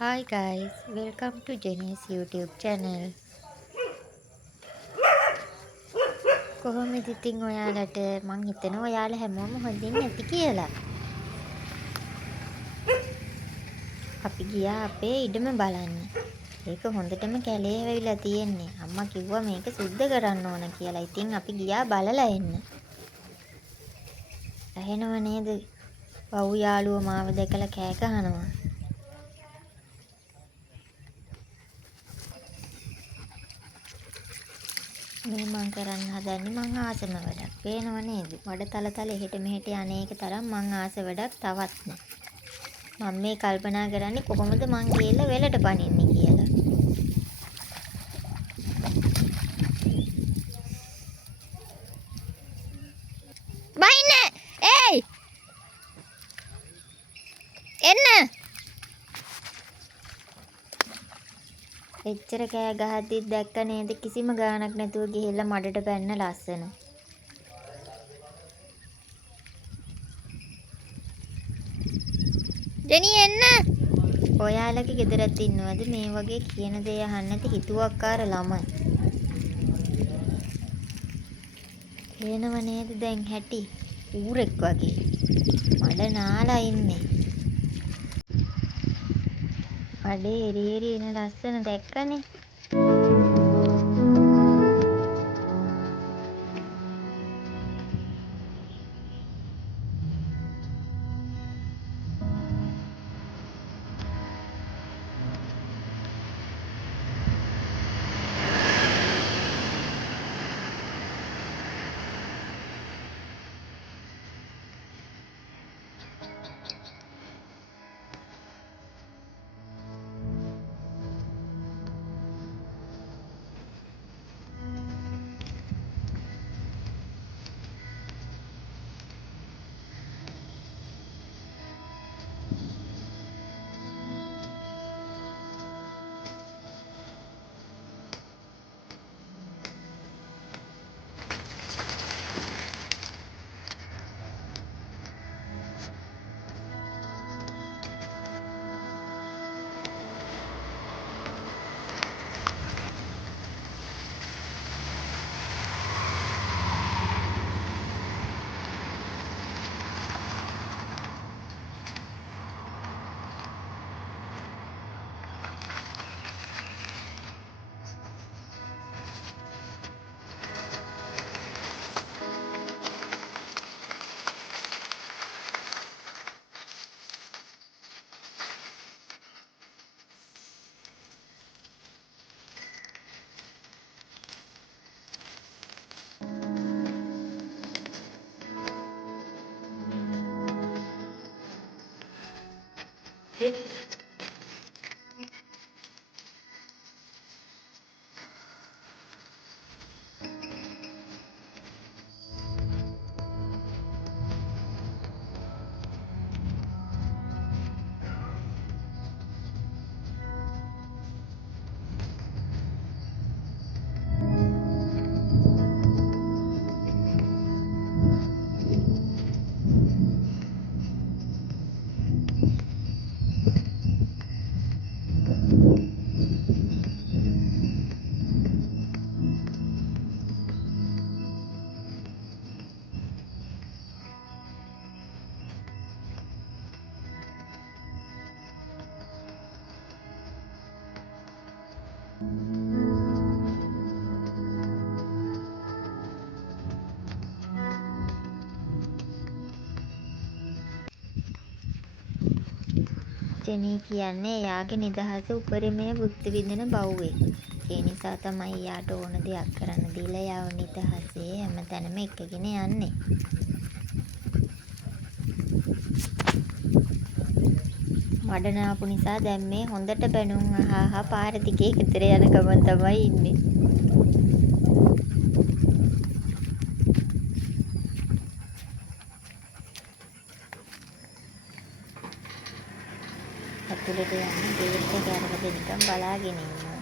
Hi guys, welcome to Jenny's YouTube channel. කොහොමද ඉතින් ඔයාලට මං හිතනවා ඔයාලා හැමෝම හොඳින් ඇති කියලා. අපි ගියා අපේ ඉඩම බලන්න. ඒක හොඳටම කැලේ වෙවිලා තියෙන්නේ. අම්මා කිව්වා මේක සුද්ධ කරන්න ඕන කියලා. ඉතින් අපි ගියා බලලා එන්න. ඇහෙනව නේද? පව් යාළුවෝ මාව දැකලා කෑ ගහනවා. මේ මං කරන්න හදන්නේ මං ආසම වැඩක්. පේනව නේද? මඩ තල එහෙට මෙහෙට අනේක තරම් මං ආස වැඩක් තවත් නෑ. මම මේ කල්පනා කරන්නේ කොහොමද මං ගිහලා වෙලට පනින්නේ කියලා. බයින්න! ඒයි! එන්න! එච්චර කෑ ගහද්දිත් දැක්ක නේද කිසිම ගාණක් නැතුව ගිහිල්ලා මඩට පැන්න ලස්සන. ජෙනි එන්න! ඔයාලගේ ගෙදරත් ඉන්නවද මේ වගේ කියන දේ අහන්න නැති හිතුවක්කාර ළමයි? පේනව නේද දැන් හැටි? ඌරෙක් වගේ. මඩ නාලා ඉන්නේ. මඩේ එරි එන ලස්සන දැක්කනේ. ජෙනී කියන්නේ එයාගේ නිදහස උපරිමය භුක්ති විඳින බව්වෙක්. ඒ නිසා තමයි එයාට ඕන දෙයක් කරන්න දීලා එයාව නිදහසේ හැමතැනම එක්කගෙන යන්නේ. මඩ නාපු නිසා දැන් මේ හොඳට බැනුම් අහා පාර දිගේ ගෙදර යන ගමන් තමයි ඉන්නේ. ඇතුළට යන්න ගේට් එක අරගෙන නිකන් බලාගෙන ඉන්නවා.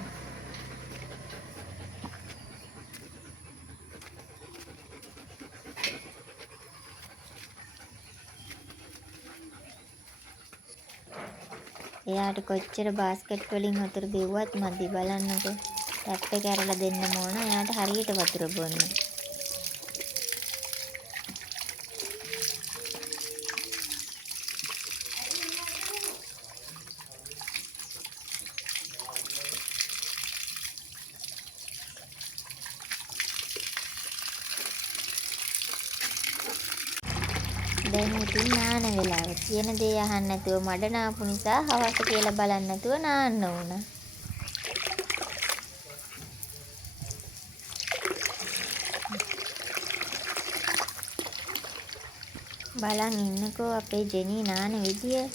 එයාට කොච්චර බාස්කට් වලින් වතුර බිව්වත් මදි බලන්නකෝ. ටැප් එක ඇරලා දෙන්න ඕන. එයාට හරියට වතුර බොන්න. දැන් ඉතින් නාන වෙලාව. කියන දේ අහන්න නැතුව මඩ නාපු නිසා හවස කියලා බලන්න නැතුව නාන්න වුණා. බලන් ඉන්නකෝ අපේ ජෙනී නාන විදිය.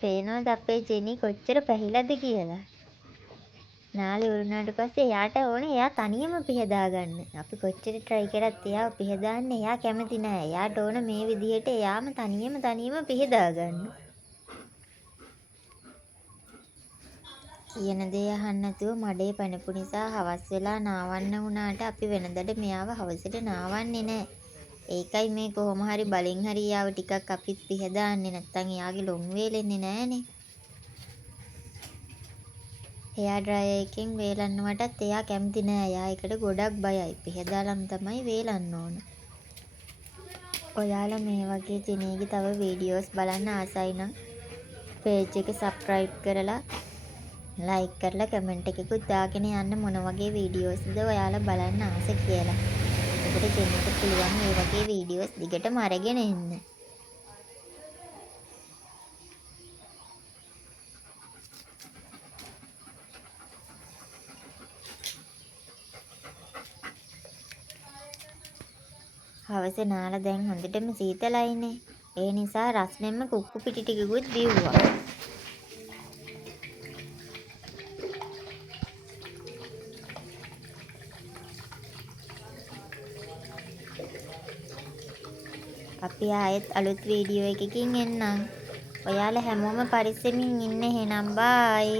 පේනවද අපේ ජෙනී කොච්චර පැහිලාද කියලා. නාලේ උරුණාට පස්සේ එයාට ඕනේ එයා තනියම පිහදා ගන්න. අපි කොච්චර try කරත් එයාව පිහදාන්න එයා කැමති නෑ. එයාට ඕන මේ විදිහට එයාම තනියම පිහදා ගන්න. කියන දේ අහන්න නැතුව මඩේ පැනපු නිසා හවස් වෙලා නාවන්න වුණාට අපි වෙනදට මෙයාව හවසට නාවන්නේ නෑ. ඒකයි මේ කොහොම හරි බලෙන් හරි යාව ටිකක් අපිත් පිහදාන්නේ නැත්තම් එයාගේ ලොම් වේලෙන්නේ නෑනේ. එයා ඩ්‍රයර් එකෙන් වේලන්නවටත් එයා කැමති නෑ. එයා ඒකට ගොඩක් බයයි. පිහදාලම තමයි වේලන්න ඕන. ඔයාලා මේ වගේ ජෙනීගේ තව වීඩියෝස් බලන්න ආසයි නම් පේජ් එක සබ්ස්ක්‍රයිබ් කරලා ලයික් කරලා කමෙන්ට් එකකුත් දාගෙන යන්න මොන වගේ වීඩියෝස්ද ඔයාලා බලන්න ආස කියලා. එතකොට ජෙනිට පුළුවන් මේ වගේ වීඩියෝස් දිගටම අරගෙන එන්න. හවස නාලා දැන් හොඳටම සීතලයිනේ. ඒ නිසා රස්නෙම්ම කුක්කු පිටි ටිකකුත් බිව්වා. අපි ආයෙත් අලුත් වීඩියෝ එකකින් එන්නම්. ඔයාලා හැමෝම පරිස්සමින් ඉන්න එහෙනම් බායි.